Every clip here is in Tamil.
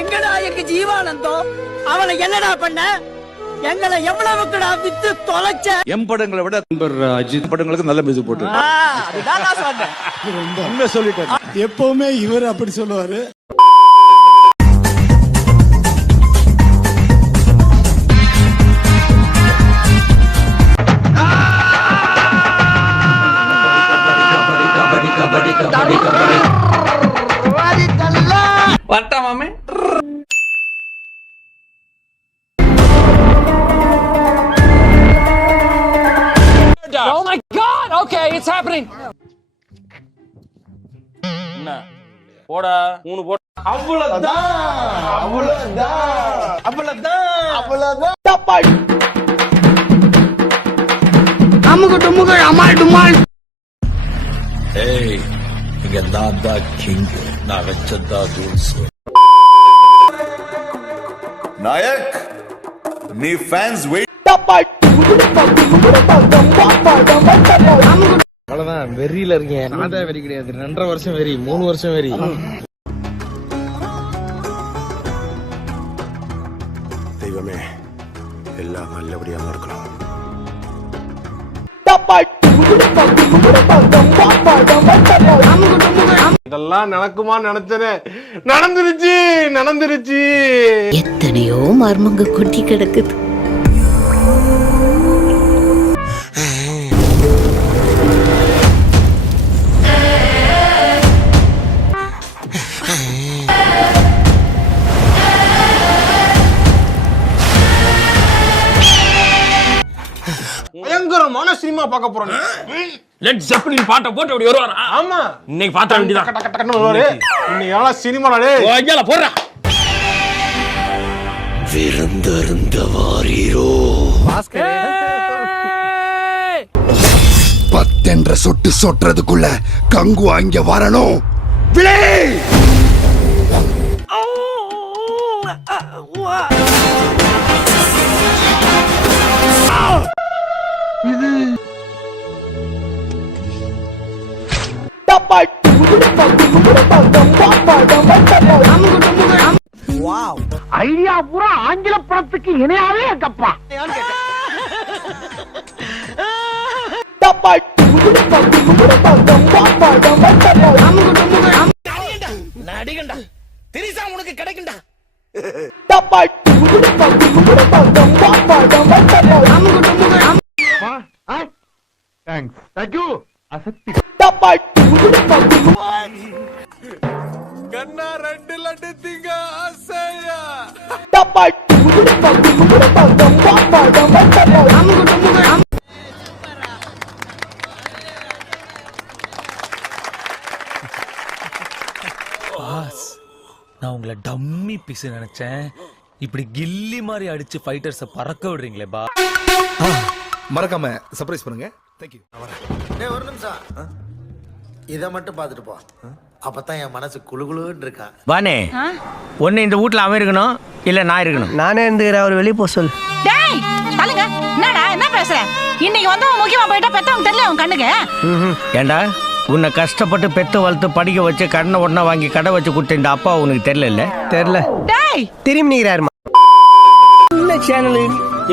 எங்கடா எங்க ஜீவானந்தம்? அவனை என்னடா பண்ண? எங்களை எவ்வளவுக்குடா வித்து தொலைச்ச? படங்களை விட அஜித் படங்களுக்கு நல்ல மியூசிக் போட்டு அதுதான் நான் சொன்னேன். உண்மை சொல்லிட்டேன். எப்பவுமே இவர் அப்படி சொல்லுவாரு. வரட்டா மாமே. Oh my God! Okay, it's happening. என்ன போடா 3 போட. அவ்வளவுதான். அமுகு டுமுகு அமால் டுமால். ஏய், இங்க நான் தான் கிங், நான் வச்சதா ரூல்ஸ். நாயக், நீ ஃபேன்ஸ் வெயிட். அவ்வளவுதான், வெறியில இருக்கேன். நான் தான் வெறி கிடையாது, 2.5 வருஷம் வெறி, 3 வருஷம் வெறி. தெய்வமே, எல்லாம் நல்லபடியா நடக்கணும். இதெல்லாம் நடக்குமா நினைச்சனே, நடந்துருச்சு. எத்தனையோ மர்மங்க கொட்டி கிடக்குது. பயங்கரமான சினிமா பார்க்க போறோம். லெட் ஜெப்பலின் பாட்டை போட்டு அப்படி வருவாரா? ஆமா, இன்னைக்கு பாத்த வேண்டியதா. இன்னைக்கு எல்லாம் சினிமாடே. ஓய்யால போறா. விருந்தருந்த வாரீரோ. 10 என்ற சொட்டு சொட்டுறதுக்குள்ள கங்கு அங்க வரணும். விளை ஐடியா பூரா ஆங்கில படத்துக்கு இணையாவே இருக்கப்பா. நடிகண்டா திரிசா உனக்கு கிடைக்கும்டா. கண்ணா 2 லட்டு திங்க ஆசையா. நான் உங்களை டம்மி பீஸ் நினைச்சேன். இப்படி கில்லி மாதிரி அடிச்சு ஃபைட்டர்ஸ பறக்க விடுறீங்களே பா. மறக்காம சர்ப்ரைஸ் பண்ணுங்க. தேங்க்யூ. ஒரு நிமிஷம் இத மட்டும் பாத்துட்டு போ, அப்பதான் என் மனசு குளுகுளுன்னு இருக்கா. வானே, ஒன்னு இந்த வீட்ல அவன் இருக்கணும், இல்ல நான் இருக்கணும். நானே இருந்துக்கிறேன், அவர் வெளியே போக சொல்லு. டேய் தலங்க, என்னடா என்ன பேசுற? இன்னைக்கு வந்து முக்கியமா போயிட்டா பெத்தவங்க தெரியல உன் கண்ணுக்கு. ஏண்டா உன்னை கஷ்டப்பட்டு பெத்து வளர்த்து படிக்க வச்சு கடனை உடனே வாங்கி கடை வச்சு கொடுத்த இந்த அப்பா உனக்கு தெரியல? தெரியல. டேய் திரும்பி நிக்கிறாருமா. இந்த சேனலு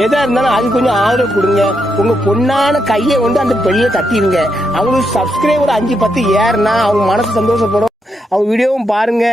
எதா இருந்தாலும் அது கொஞ்சம் ஆதரவு கொடுங்க. உங்க பொண்ணான கையை கொண்டு அந்த பெல்ல தட்டிடுங்க. அவங்களுக்கு சப்ஸ்கிரைபர் 5-10 ஏறுனா அவங்க மனசு சந்தோஷப்படும். அவங்க வீடியோவும் பாருங்க.